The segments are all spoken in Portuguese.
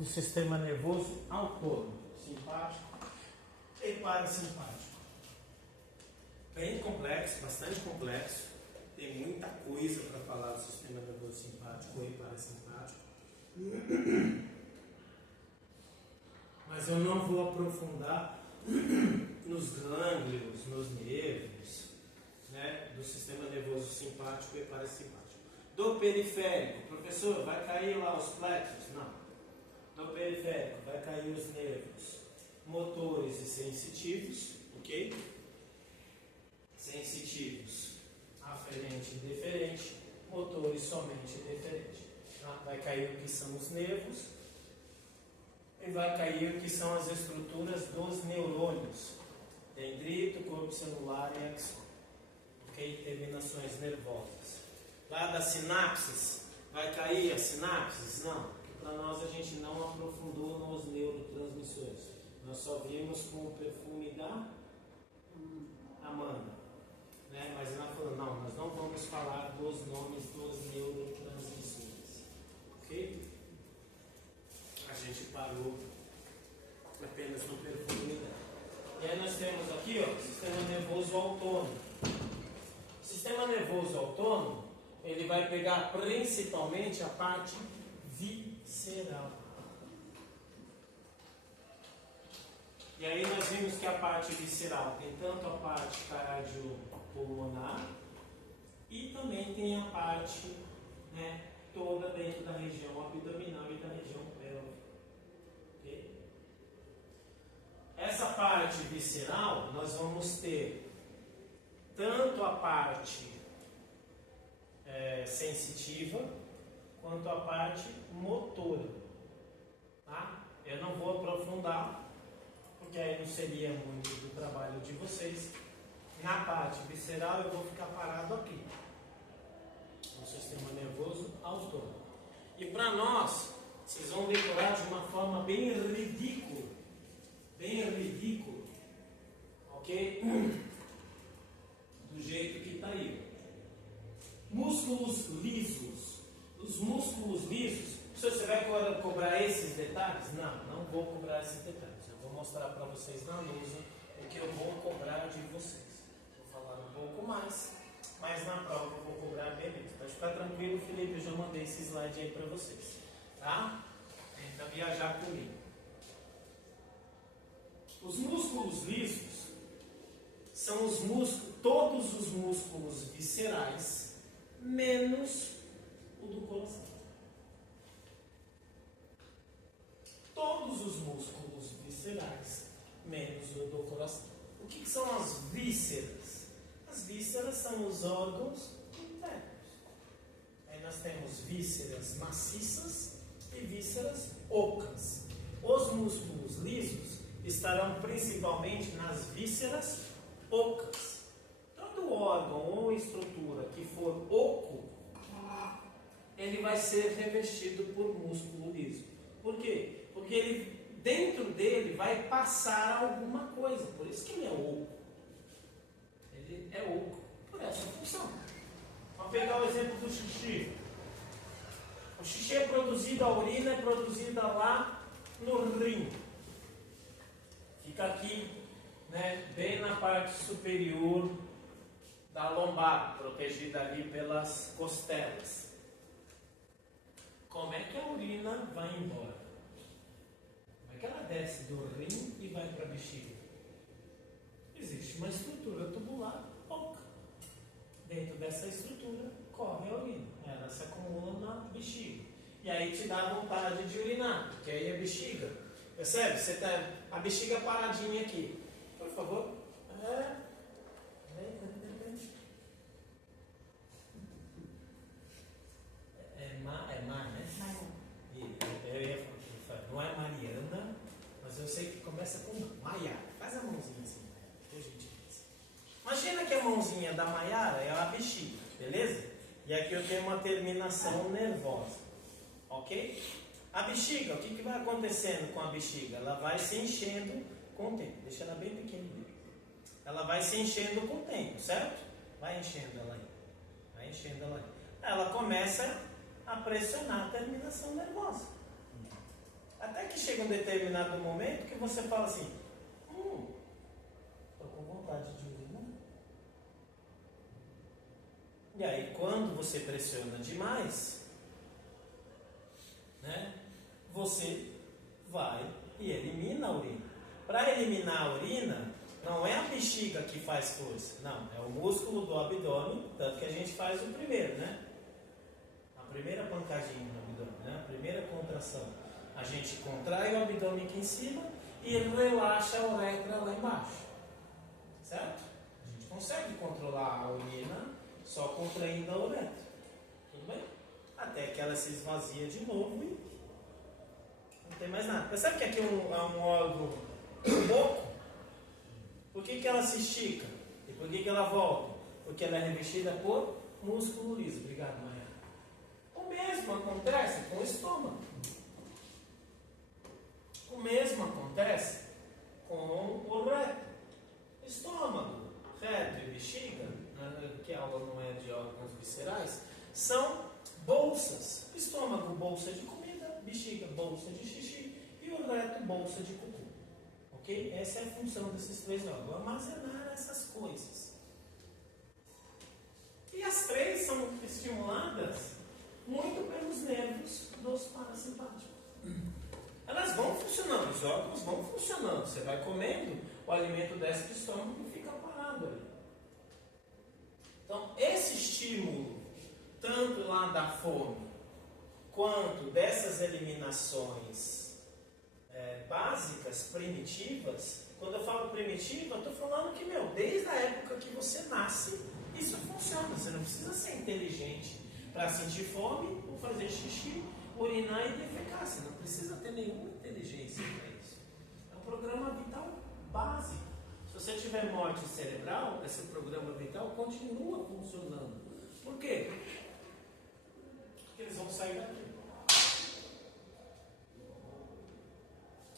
do sistema nervoso autônomo, simpático e parasimpático. Bem complexo, bastante complexo. Tem muita coisa para falar do sistema nervoso simpático e parasimpático. Mas eu não vou aprofundar nos gânglios, nos nervos, né, do sistema nervoso simpático e parasimpático. Do periférico, professor, vai cair lá os plexos? Não. Do periférico vai cair os nervos motores e sensitivos, ok? Sensitivos, aferente e deferente, motores somente deferente. Tá? Vai cair o que são os nervos e vai cair o que são as estruturas dos neurônios, dendrito, corpo celular e axônio, ok? Terminações nervosas. Lá das sinapses, vai cair as sinapses? Não, porque para nós a gente não aprofundou nos neurotransmissores. Nós só vimos com o perfume da Amanda. Né? Mas ela falou, não, nós não vamos falar dos nomes dos neurotransmissores. Ok? A gente parou apenas no perfume dela. E aí nós temos aqui, ó, o sistema nervoso autônomo. O sistema nervoso autônomo, ele vai pegar principalmente a parte visceral. E aí nós vimos que a parte visceral tem tanto a parte cardiopulmonar e também tem a parte, né, toda dentro da região abdominal e da região pélvica. Okay? Essa parte visceral nós vamos ter tanto a parte sensitiva quanto a parte motora. Tá? Eu não vou aprofundar, porque aí não seria muito do trabalho de vocês. Na parte visceral eu vou ficar parado aqui, no sistema nervoso autônomo. E para nós, vocês vão decorar de uma forma bem ridícula, ok? Do jeito que está aí. Músculos lisos. Os músculos lisos, você vai cobrar esses detalhes? Não, não vou cobrar esses detalhes. Eu vou mostrar para vocês na lousa o que eu vou cobrar de vocês. Vou falar um pouco mais, mas na prova eu vou cobrar bem menos. Pode ficar tranquilo, Felipe, eu já mandei esse slide aí para vocês. Tá? Tenta viajar comigo. Os músculos lisos são os músculos, todos os músculos viscerais, menos o do coração. Todos os músculos viscerais, menos o do coração. O que são as vísceras? As vísceras são os órgãos internos. Aí nós temos vísceras maciças e vísceras ocas. Os músculos lisos estarão principalmente nas vísceras ocas. Todo órgão ou estrutura que for oco, ele vai ser revestido por músculo liso. Por quê? Porque ele, dentro dele vai passar alguma coisa, por isso que ele é oco. Ele é oco por essa função. Vamos pegar o exemplo do xixi. O xixi é produzido, a urina é produzida lá no rim. Fica aqui, né, bem na parte superior da lombar, protegida ali pelas costelas. Como é que a urina vai embora? Como é que ela desce do rim e vai para a bexiga? Existe uma estrutura tubular oca. Dentro dessa estrutura corre a urina. Ela se acumula na bexiga. E aí te dá vontade de urinar, porque aí a bexiga, percebe? Você tá a bexiga paradinha aqui. Por favor. Não é Mariana, mas eu sei que começa com Maiara. Faz a mãozinha assim, por gentileza. Imagina que a mãozinha da Maiara é a bexiga, beleza? E aqui eu tenho uma terminação nervosa, ok? A bexiga, o que vai acontecendo com a bexiga? Ela vai se enchendo com o tempo. Deixa ela bem pequenininha. Ela vai se enchendo com o tempo, certo? Vai enchendo ela aí. Vai enchendo ela aí. Ela começa a pressionar a terminação nervosa. Até chega um determinado momento que você fala assim, estou com vontade de urinar. E aí, quando você pressiona demais, né, você vai e elimina a urina. Para eliminar a urina, não é a bexiga que faz força, não, é o músculo do abdômen, tanto que a gente faz o primeiro, né? A primeira pancadinha no abdômen, né? A primeira contração. A gente contrai o abdômen aqui em cima e relaxa a uretra lá embaixo. Certo? A gente consegue controlar a urina só contraindo a uretra. Tudo bem? Até que ela se esvazia de novo e não tem mais nada. Percebe que aqui é um órgão pouco? Por que ela se estica? E por que ela volta? Porque ela é revestida por músculo liso. Obrigado, Maia. O mesmo acontece com o estômago. O mesmo acontece com o reto. Estômago, reto e bexiga, que a aula não é de órgãos viscerais, são bolsas. Estômago, bolsa de comida, bexiga, bolsa de xixi e o reto, bolsa de cocô. Ok? Essa é a função desses três órgãos, armazenar essas coisas. E as três são estimuladas muito pelos nervos dos parasimpáticos. Elas vão funcionando, os órgãos vão funcionando. Você vai comendo, o alimento desce do estômago e fica parado ali. Então, esse estímulo, tanto lá da fome, quanto dessas eliminações básicas, primitivas, quando eu falo primitiva, eu estou falando que, desde a época que você nasce, isso funciona. Você não precisa ser inteligente para sentir fome, ou fazer xixi, urinar e defecar. Você não precisa ter nenhuma inteligência para isso. É um programa vital básico. Se você tiver morte cerebral, esse programa vital continua funcionando. Por quê? Porque eles vão sair daqui.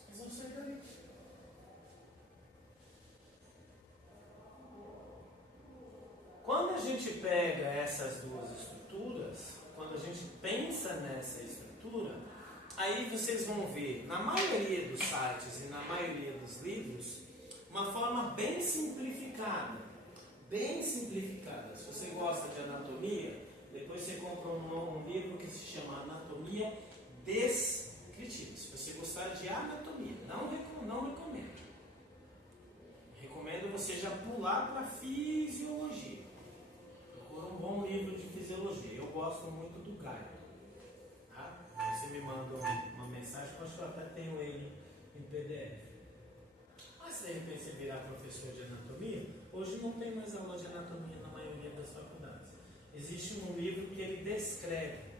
Eles vão sair daqui. Quando a gente pega essas duas estruturas, quando a gente pensa nessa estrutura, aí vocês vão ver, na maioria dos sites e na maioria dos livros, uma forma bem simplificada. Bem simplificada. Se você gosta de anatomia, depois você compra um livro que se chama Anatomia Descritiva. Se você gostar de anatomia, não recomendo. Recomendo você já pular para fisiologia. Procura um bom livro de fisiologia. Eu gosto muito do Gaio. Tá? Você me manda uma mensagem, eu acho que eu até tenho ele em PDF. Mas se de repente você virar professor de anatomia, hoje não tem mais aula de anatomia na maioria das faculdades. Existe um livro que ele descreve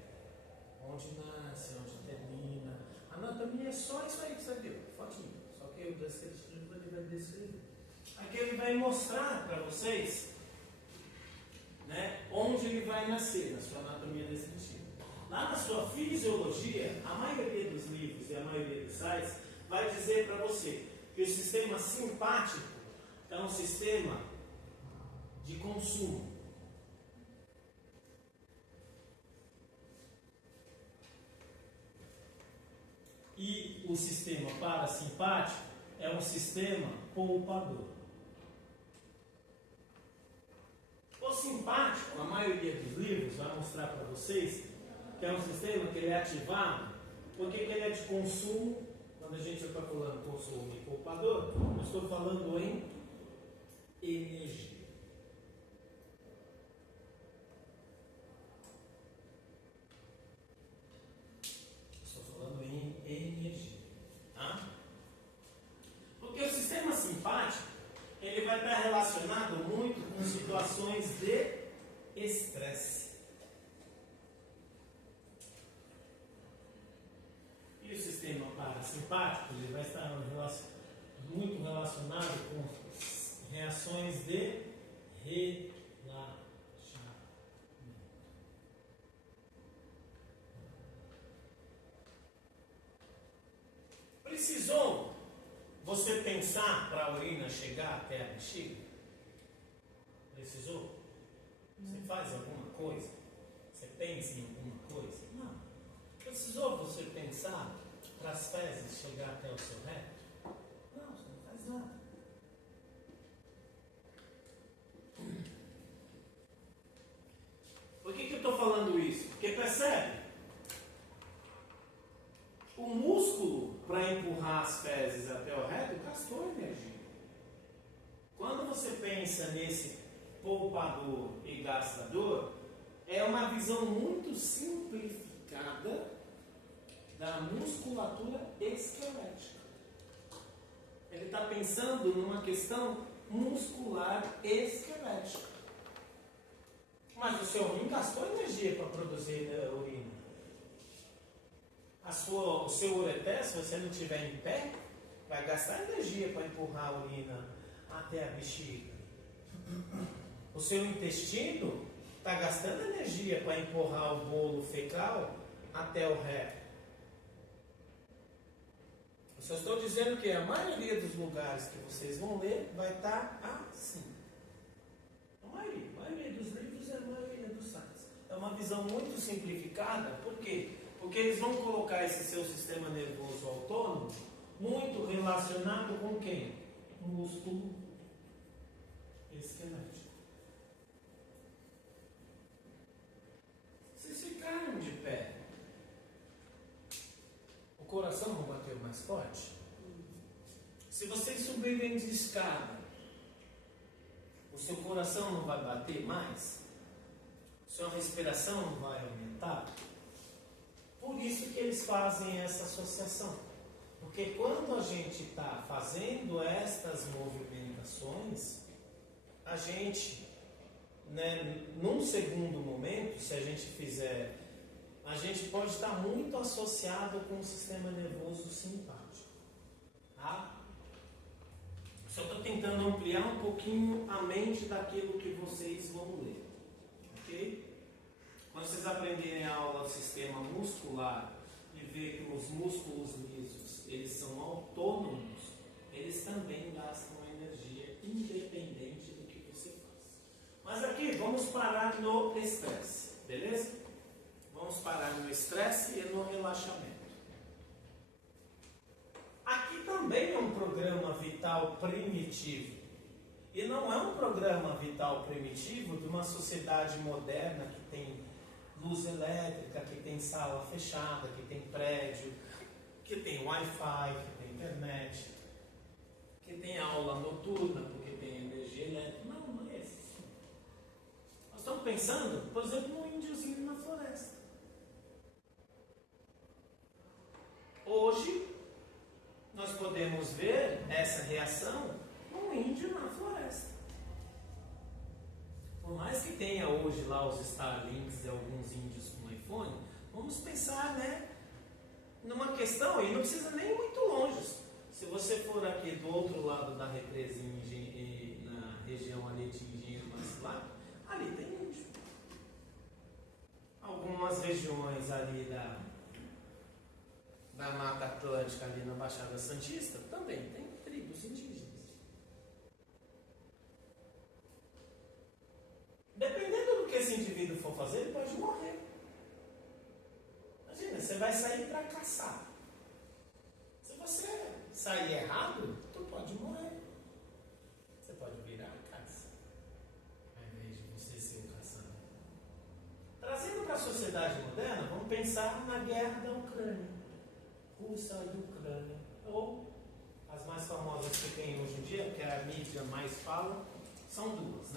onde nasce, onde termina. Anatomia é só isso aí que você viu, fotinho. Só que o descritivo ele vai descrever. Aqui ele vai mostrar para vocês, né, onde ele vai nascer na sua anatomia descritiva. Lá na sua fisiologia, a maioria dos livros e a maioria dos sites vai dizer para você que o sistema simpático é um sistema de consumo. E o sistema parasimpático é um sistema poupador. O simpático, a maioria dos livros vai mostrar para vocês que é um sistema que ele é ativado porque ele é de consumo. Quando a gente está falando consumo e poupador, eu estou falando em energia. Estou falando em energia. Tá? Porque o sistema simpático ele vai estar relacionado muito com situações de estresse. E o sistema parasimpático ele vai estar muito relacionado com reações de relaxamento. Precisou você pensar para a urina chegar até a bexiga? Precisou? Você faz alguma coisa? Você pensa em alguma coisa? Não. Precisou você pensar para as fezes chegar até o seu reto? Não, você não faz nada. Por que eu estou falando isso? Porque percebe? O músculo para empurrar as fezes até o reto gastou energia. Quando você pensa nesse poupador e gastador, é uma visão muito simplificada da musculatura esquelética. Ele está pensando numa questão muscular esquelética. Mas o seu rim gastou energia para produzir urina. O seu ureter, se você não estiver em pé, vai gastar energia para empurrar a urina até a bexiga. O seu intestino está gastando energia para empurrar o bolo fecal até o reto. Eu só estou dizendo que a maioria dos lugares que vocês vão ler vai estar assim. A maioria dos livros é a maioria dos sites. É uma visão muito simplificada, por quê? Porque eles vão colocar esse seu sistema nervoso autônomo muito relacionado com quem? Músculo esquelético. Vocês ficaram de pé. O coração não bateu mais forte? Se vocês subirem de escada, o seu coração não vai bater mais? Sua respiração não vai aumentar? Por isso que eles fazem essa associação. Porque quando a gente está fazendo estas movimentações, a gente, num segundo momento, se a gente fizer, a gente pode estar muito associado com o sistema nervoso simpático. Tá? Só estou tentando ampliar um pouquinho a mente daquilo que vocês vão ler. Ok? Quando vocês aprenderem a aula do sistema muscular e ver que os músculos lisos, eles são autônomos, eles também gastam energia independente do que você faz. Mas aqui, vamos parar no estresse, beleza? Vamos parar no estresse e no relaxamento. Aqui também é um programa vital primitivo. E não é um programa vital primitivo de uma sociedade moderna que tem luz elétrica, que tem sala fechada, que tem prédio, que tem Wi-Fi, que tem internet, que tem aula noturna, porque tem energia elétrica. Não é esse. Nós estamos pensando, por exemplo, num índiozinho na floresta. Hoje, nós podemos ver essa reação num índio na floresta. Por mais que tenha hoje lá os Starlinks e alguns índios com iPhone, vamos pensar, numa questão, e não precisa nem ir muito longe. Se você for aqui do outro lado da represa, na região ali de Engenheiro Macilac, ali tem índio. Algumas regiões ali da Mata Atlântica, ali na Baixada Santista, também tem tribos indígenas. Dependendo do que esse indivíduo for fazer, ele pode morrer. Imagina, você vai sair para caçar. Se você sair errado, tu pode morrer. Você pode virar a caça, ao invés de você ser o caçador. Trazendo para a sociedade moderna, vamos pensar na guerra da Ucrânia. Rússia e Ucrânia. Ou as mais famosas que tem hoje em dia, que a mídia mais fala, são duas,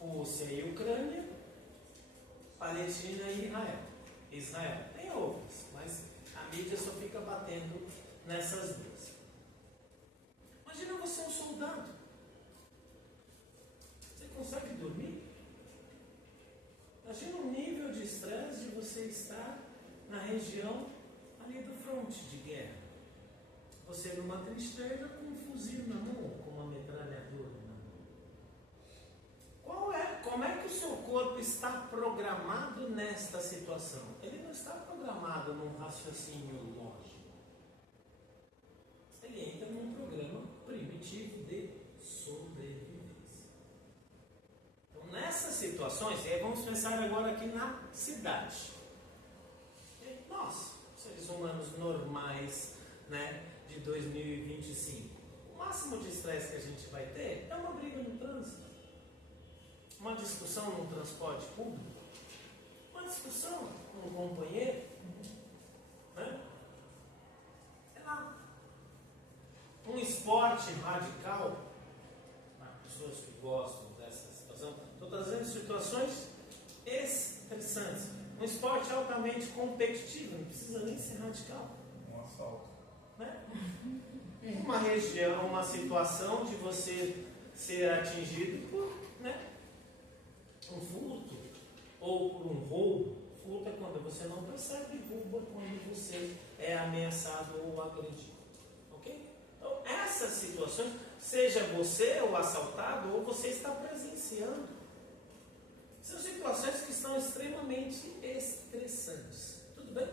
Rússia e Ucrânia, Palestina e Israel. Tem outras, mas a mídia só fica batendo nessas duas. Imagina você um soldado. Você consegue dormir? Imagina o nível de estresse de você estar na região ali do fronte de guerra. Você numa trincheira com um fuzil na mão, com uma metralhadora na mão. Como é que o seu corpo está programado nesta situação? Ele não está programado num raciocínio lógico. Ele entra num programa primitivo de sobrevivência. Então, nessas situações, e aí vamos pensar agora aqui na cidade. Nós, seres humanos normais, 2025, o máximo de estresse que a gente vai ter é uma briga no trânsito, uma discussão no transporte público, uma discussão com um companheiro, né? Sei lá, um esporte radical, pessoas que gostam dessa situação. Estou trazendo situações estressantes. Um esporte altamente competitivo, não precisa nem ser radical. Um assalto. Né? Uma região, uma situação de você ser atingido por, né, um furto ou por um roubo. Furto é quando você não percebe, roubo é quando você é ameaçado ou agredido. Ok? Então, essas situações, seja você o assaltado ou você está presenciando, são situações que estão extremamente estressantes. Tudo bem?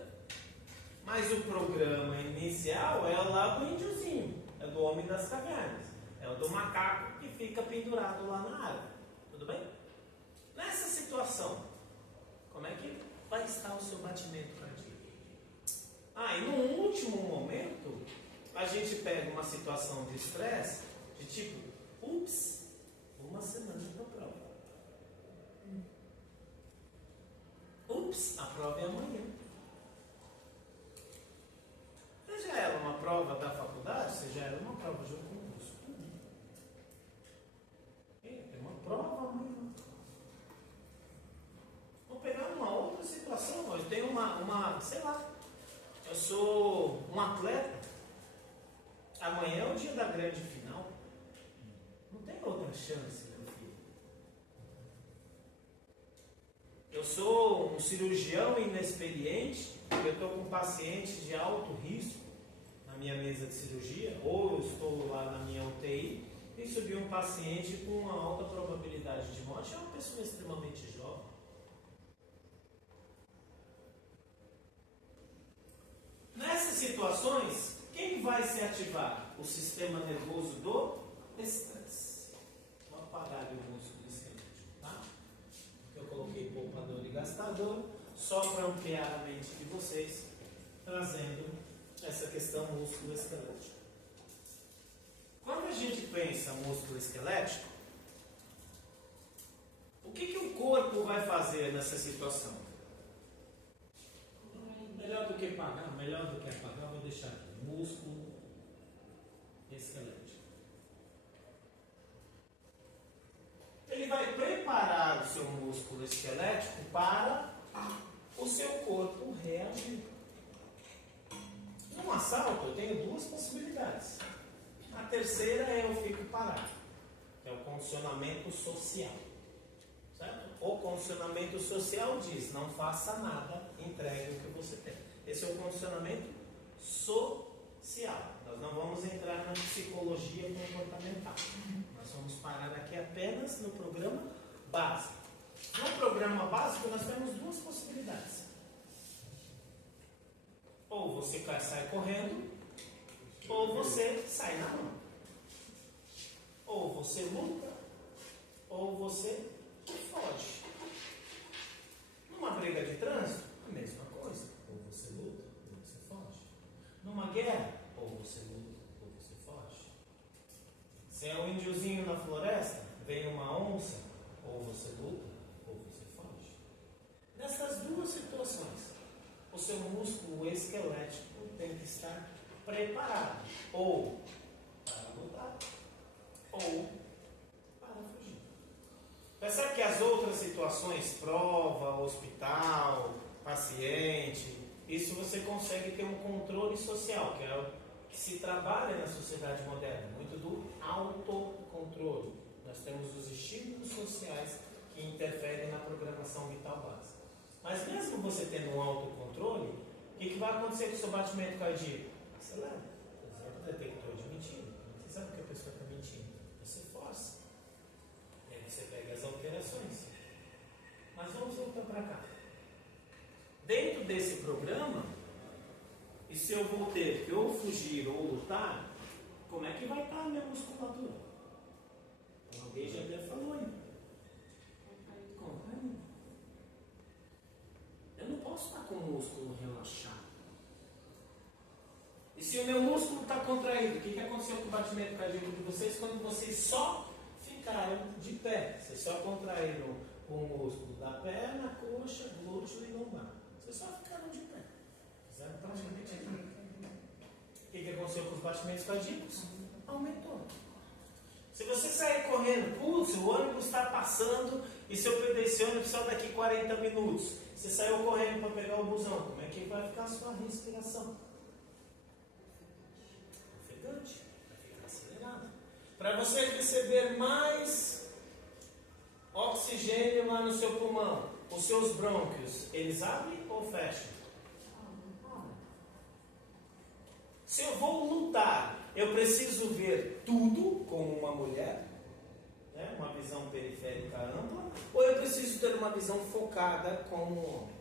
Mas o programa inicial é o lá do índiozinho, é do homem das cavernas, é o do macaco que fica pendurado lá na árvore. Tudo bem? Nessa situação, como é que vai estar o seu batimento cardíaco? E no último momento, a gente pega uma situação de estresse, de tipo, ups, uma semana para a prova. Ups, a prova é amanhã. Seja ela uma prova da faculdade, seja ela uma prova de um concurso. Tem uma prova amanhã. Vou pegar uma outra situação. Eu tenho sei lá, eu sou um atleta. Amanhã é o dia da grande final. Não tem outra chance, meu filho. Eu sou um cirurgião inexperiente. Eu estou com um paciente de alto risco na minha mesa de cirurgia, ou eu estou lá na minha UTI e subiu um paciente com uma alta probabilidade de morte. É uma pessoa extremamente jovem. Nessas situações, quem vai se ativar? O sistema nervoso do estresse. Vou apagar ali o músculo esquelético, tá? Porque eu coloquei poupador e gastador só para ampliar a mente de vocês, trazendo essa questão músculo esquelético. Quando a gente pensa músculo esquelético, o que o corpo vai fazer nessa situação? Melhor do que apagar, vou deixar aqui. Músculo esquelético. Ele vai preparar o seu músculo esquelético para o seu corpo reagir. Num assalto, eu tenho duas possibilidades. A terceira é eu fico parado, que é o condicionamento social. Certo? O condicionamento social diz: não faça nada, entregue o que você tem. Esse é o condicionamento social. Nós não vamos entrar na psicologia comportamental. Nós vamos parar aqui apenas no programa básico. No programa básico, nós temos duas possibilidades. Ou você sai correndo, ou você sai na mão. Ou você luta, ou você foge. Numa briga de trânsito, a mesma coisa. Ou você luta, ou você foge. Numa guerra, ou você luta, ou você foge. Se é um índiozinho na floresta, vem uma onça, ou você luta, ou você foge. Nessas duas situações, o seu músculo esquelético tem que estar preparado, ou para lutar, ou para fugir. Percebe que as outras situações, prova, hospital, paciente, isso você consegue ter um controle social, que é o que se trabalha na sociedade moderna, muito do autocontrole. Nós temos os estímulos sociais que interferem na programação vital básica. Mas mesmo você tendo um autocontrole, o que vai acontecer com o seu batimento cardíaco? Acelera. Por exemplo, detector de mentira. Você sabe que a pessoa está mentindo. Você força. E aí você pega as alterações. Mas vamos voltar para cá. Dentro desse programa, e se eu vou ter que ou fugir ou lutar, como é que vai estar a minha musculatura? Alguém já me falou aí. Eu não posso estar com o músculo relaxado. E se o meu músculo está contraído, o que aconteceu com o batimento cardíaco de vocês quando vocês só ficaram de pé? Vocês só contraíram o músculo da perna, coxa, glúteo e lombar. Vocês só ficaram de pé. Fizeram praticamente aquilo. O que aconteceu com os batimentos cardíacos? Aumentou. Se você sair correndo, putz, o ônibus está passando e se eu perder esse ônibus só daqui 40 minutos. Você saiu correndo para pegar o busão. Como é que vai ficar a sua respiração? Ofegante. Vai ficar acelerado. Para você receber mais oxigênio lá no seu pulmão, os seus brônquios, eles abrem ou fecham? Se eu vou lutar, eu preciso ver tudo como uma mulher, né? Uma visão periférica ampla, ou eu preciso ter uma visão focada como um homem?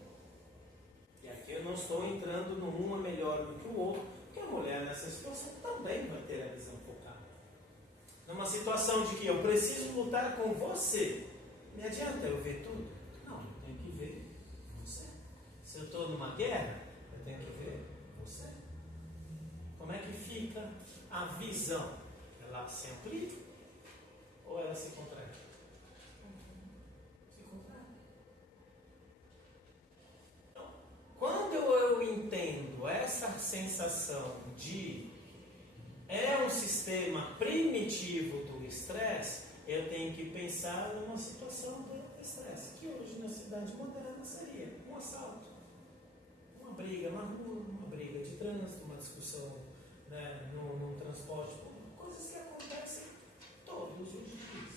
E aqui eu não estou entrando numa melhor do que o outro, porque a mulher nessa situação também vai ter a visão focada. Numa situação de que eu preciso lutar com você, me adianta eu ver tudo? Não, eu tenho que ver você. Se eu estou numa guerra, eu tenho que ver você. Como é que fica a visão? Ela se amplia ou ela se contrai? Se contrai. Então, quando eu entendo essa sensação de é um sistema primitivo do estresse, eu tenho que pensar numa situação do estresse, que hoje na cidade moderna seria um assalto, uma briga na rua, uma briga de trânsito, uma discussão, né, num transporte, coisas que acontecem todos os dias.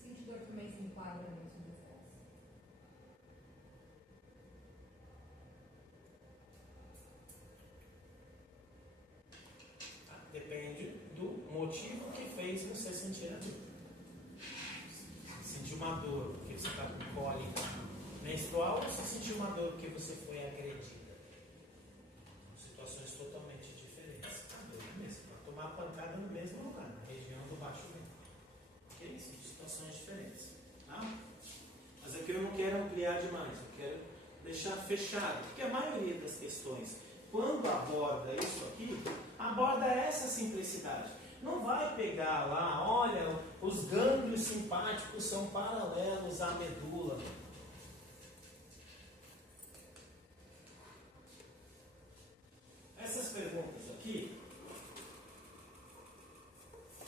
Sentir dor também se enquadra nisso do estresse. Depende do motivo que fez você sentir a dor. Sentir uma dor porque você está com cólica menstrual ou você sentiu uma dor porque você foi agredida? São situações totalmente diferentes. A dor é mesmo, para tomar pancada no mesmo lugar, na região do baixo ventre. Ok? São situações diferentes. Tá? Mas aqui eu não quero ampliar demais, eu quero deixar fechado, porque a maioria das questões, quando aborda isso aqui, aborda essa simplicidade. Não vai pegar lá, olha, os gânglios simpáticos são paralelos à medula. Essas perguntas aqui,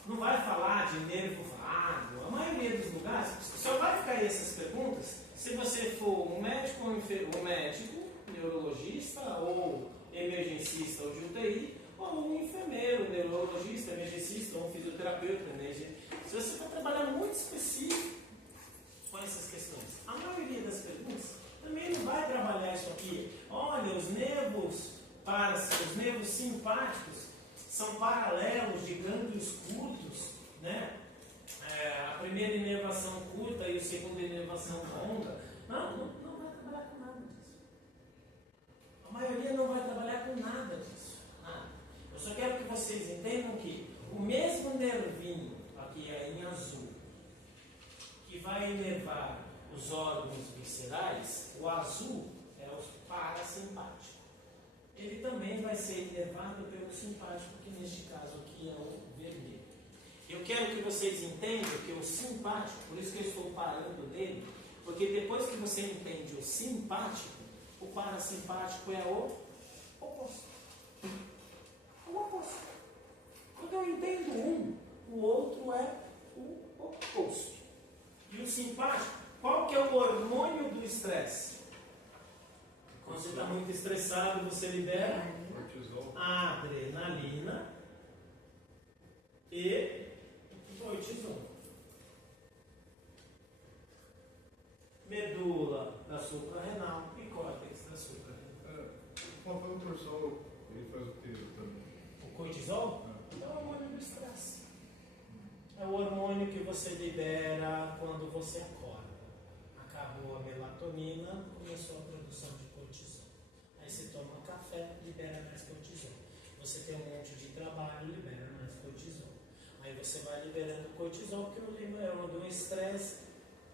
não vai falar de nervo vago. A maioria dos lugares, só vai ficar aí essas perguntas se você for um médico, neurologista ou emergencista ou de UTI, ou um enfermeiro, neurologista, emergencista, ou um fisioterapeuta, se você for trabalhar muito específico com essas questões. A maioria das perguntas também não vai trabalhar isso aqui. Olha, os nervos simpáticos são paralelos de gânglios curtos, né? A primeira inervação curta e a segunda inervação longa. Não vai trabalhar com nada disso. A maioria não vai trabalhar com nada disso. Nada. Eu só quero que vocês entendam que o mesmo nervinho, aqui em azul, que vai inervar os órgãos viscerais, o azul é o parasimpático. Ele também vai ser inervado pelo simpático, que neste caso aqui é o vermelho. Eu quero que vocês entendam que o simpático, por isso que eu estou parando nele, porque depois que você entende o simpático, o parasimpático é o oposto. O oposto. Quando eu entendo um, o outro é o oposto. E o simpático, qual que é o hormônio do estresse? Quando você está muito estressado, você libera a adrenalina e cortisol. Medula da suprarrenal e córtex da suprarrenal. Qual o cortisol? Ele faz o que também? O cortisol é o hormônio do estresse. É o hormônio que você libera quando você acorda. Acabou a melatonina, começou a produção de cortisol. Aí você toma café, libera mais cortisol. Você tem um monte de trabalho, libera mais cortisol. Aí você vai liberando cortisol, porque é o do estresse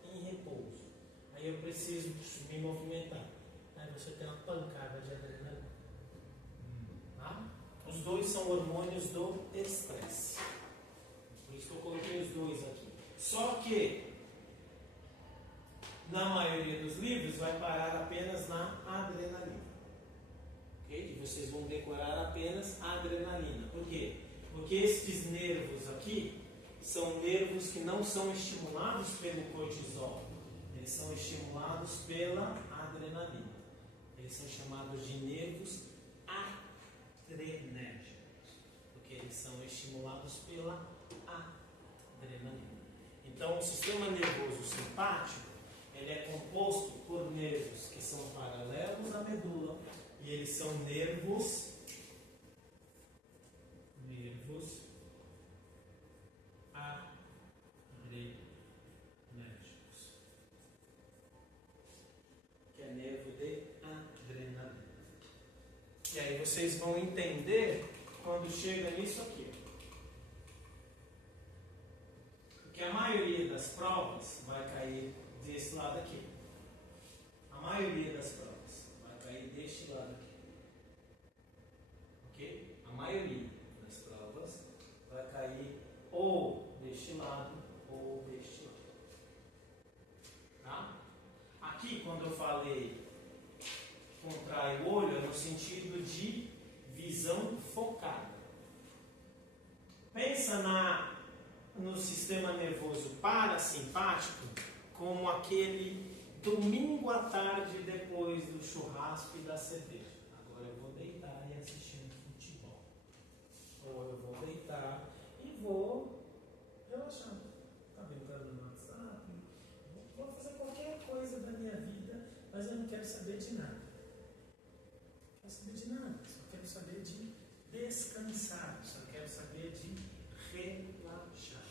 em repouso. Aí eu preciso me movimentar. Aí você tem uma pancada de adrenalina. Tá? Os dois são hormônios do estresse. Por isso que eu coloquei os dois aqui. Só que, na maioria dos livros, vai parar apenas na adrenalina. Ok? E vocês vão decorar apenas a adrenalina. Por quê? Porque estes nervos aqui são nervos que não são estimulados pelo cortisol. Eles são estimulados pela adrenalina. Eles são chamados de nervos adrenérgicos, porque eles são estimulados pela adrenalina. Então, o sistema nervoso simpático, ele é composto por nervos que são paralelos à medula, e eles são nervos adrenérgicos, que é nervo de adrenalina. E aí vocês vão entender quando chega nisso aqui. Porque a maioria das provas vai cair desse lado aqui. A maioria das provas vai cair deste lado aqui. Ok? A maioria das provas vai cair ou deste lado ou deste lado. Tá? Aqui, quando eu falei contrai o olho, é no sentido de visão focada. Pensa no sistema nervoso parasimpático como aquele domingo à tarde depois do churrasco e da cerveja. Agora eu vou deitar e assistir um futebol. Ou eu vou deitar e vou relaxar. Tá brincando no WhatsApp? Vou fazer qualquer coisa da minha vida, mas eu não quero saber de nada. Não quero saber de nada, só quero saber de descansar, só quero saber de relaxar.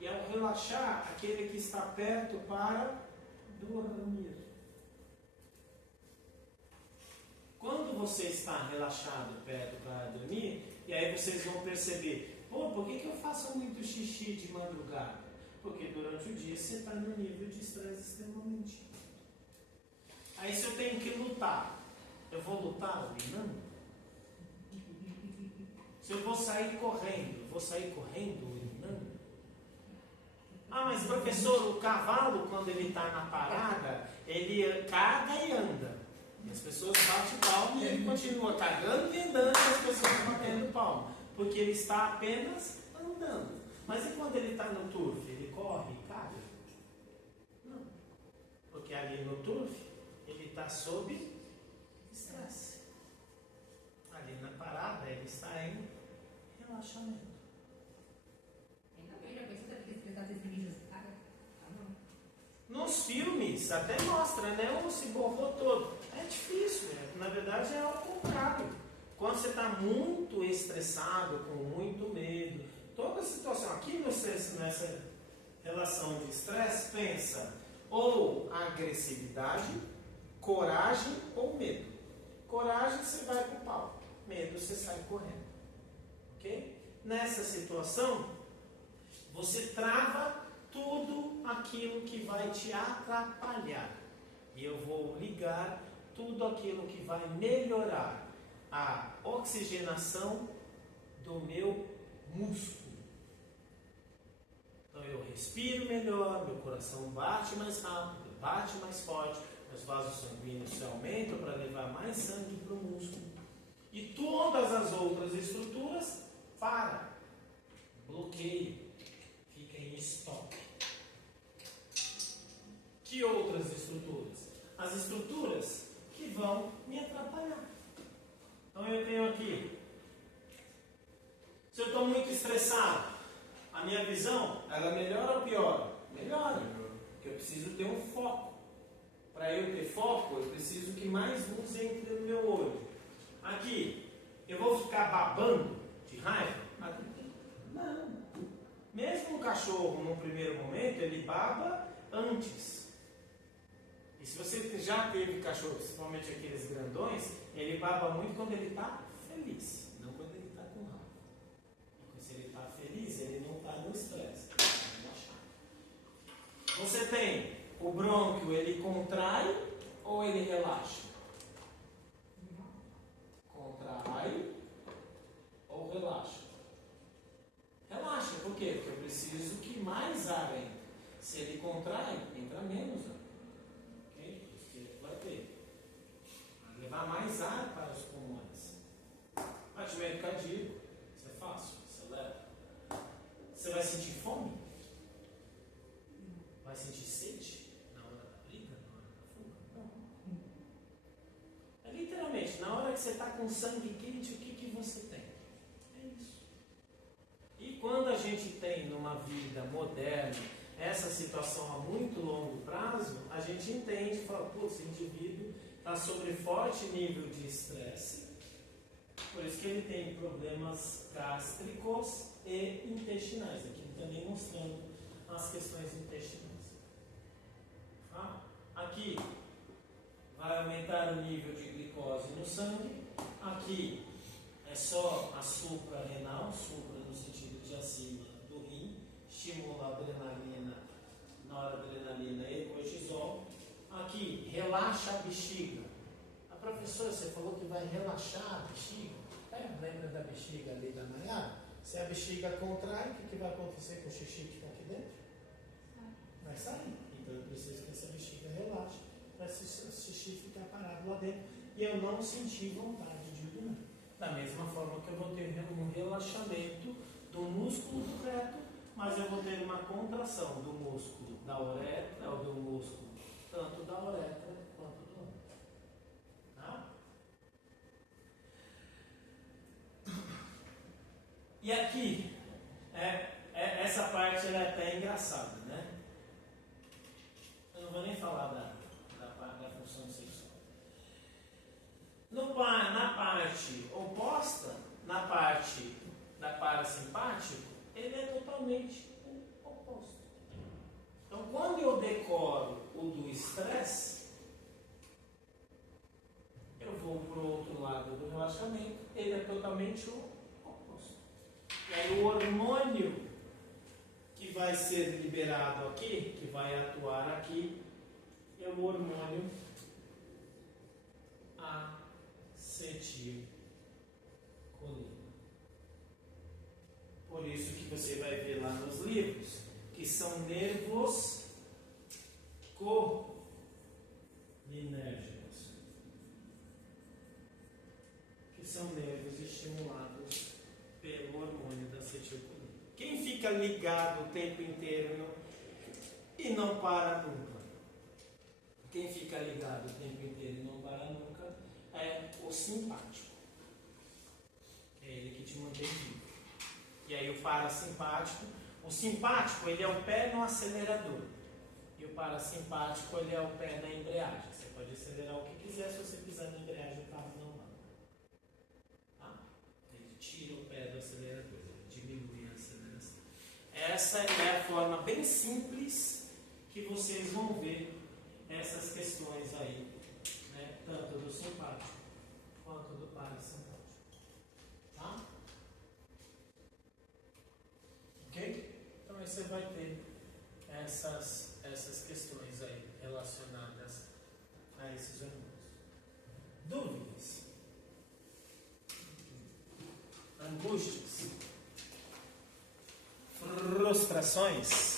E ao relaxar, aquele que está perto para dormir. Quando você está relaxado perto para dormir, e aí vocês vão perceber, por que eu faço muito xixi de madrugada? Porque durante o dia você está no nível de estresse extremamente. Aí se eu tenho que lutar, eu vou lutar urinando? Se eu vou sair correndo, eu vou sair correndo urinando? Ah, mas professor, o cavalo quando ele está na parada, ele caga e anda. E as pessoas batem palma e ele continua cagando e andando e as pessoas batendo palma. Porque ele está apenas andando. Mas e quando ele está no turf? Ele corre e caga? Não. Porque ali no turf, ele está sob estresse. Ali na parada, ele está em relaxamento. Ainda bem, já pensou se ele estressar esses bichos? Cara, não. Nos filmes até mostra, né? O se borrou todo. É difícil, né? Na verdade é ao contrário. Quando você está muito estressado, com muito medo, toda a situação aqui nessa relação de estresse, pensa ou agressividade, coragem ou medo. Coragem você vai pro pau, medo você sai correndo. Ok? Nessa situação, você trava tudo aquilo que vai te atrapalhar. E eu vou ligar tudo aquilo que vai melhorar a oxigenação do meu músculo. Então eu respiro melhor, meu coração bate mais rápido, bate mais forte, meus vasos sanguíneos se aumentam para levar mais sangue para o músculo. E todas as outras estruturas param, bloqueiam, ficam em stop. Que outras estruturas? As estruturas que vão me atrapalhar. Então eu tenho aqui, se eu estou muito estressado, a minha visão, ela melhora ou piora? Melhora, porque eu preciso ter um foco. Para eu ter foco, eu preciso que mais luz entre no meu olho. Aqui, eu vou ficar babando de raiva? Não. Mesmo o cachorro, no primeiro momento, ele baba antes. E se você já teve cachorro, principalmente aqueles grandões, ele baba muito quando ele está feliz, não quando ele está com raiva. Porque se ele está feliz, ele não está no estresse, ele está relaxado. Você tem o brônquio, ele contrai ou ele relaxa? Contrai batimento cardíaco, isso é fácil, acelera. Você vai sentir fome? Vai sentir sede na hora da briga, na hora da fuga? Não. É literalmente, na hora que você está com sangue quente, o que você tem? É isso. E quando a gente tem numa vida moderna essa situação a muito longo prazo, a gente entende e fala, pô, esse indivíduo está sobre forte nível de estresse, por isso que ele tem problemas gástricos e intestinais. Aqui também mostrando as questões intestinais. Tá? Aqui vai aumentar o nível de glicose no sangue. Aqui é só a suprarrenal, supra no sentido de acima do rim, estimula a adrenalina, noradrenalina e cortisol. Aqui, relaxa a bexiga. A professora, você falou que vai relaxar a bexiga. Lembra da bexiga ali da manhã? Se a bexiga contrai, o que vai acontecer com o xixi que está aqui dentro? Vai sair. Então eu preciso que essa bexiga relaxe para esse xixi ficar parado lá dentro e eu não sentir vontade de urinar. Da mesma forma que eu vou ter um relaxamento do músculo do reto, mas eu vou ter uma contração do músculo da uretra, ou do músculo tanto da uretra quanto do ânus. Tá? E aqui, essa parte ela é até engraçada, né? Eu não vou nem falar da função sexual. Na parte oposta, na parte da parasimpático, ele é totalmente o oposto. Então, quando eu decoro o do estresse, eu vou para o outro lado do relaxamento, ele é totalmente o oposto. E aí o hormônio que vai ser liberado aqui, que vai atuar aqui, é o hormônio acetilcolina. Por isso que você vai ver lá nos livros que são nervos colinérgicos, que são nervos estimulados pelo hormônio da acetilcolina. Quem fica ligado o tempo inteiro e não para nunca? Quem fica ligado o tempo inteiro e não para nunca é o simpático. É ele que te mantém vivo. E aí o parasimpático, o simpático ele é o pé no acelerador. E o parasimpático ele é o pé na embreagem. Você pode acelerar o que quiser, se você pisar na embreagem o carro não anda. Tá? Ele tira o pé do acelerador, ele diminui a aceleração. Essa é a forma bem simples que vocês vão ver essas questões aí, né? Tanto do simpático quanto do parasimpático. Tá? Ok? Então aí você vai ter essas questões aí relacionadas a esses hormônios. Dúvidas? Angústias? Frustrações?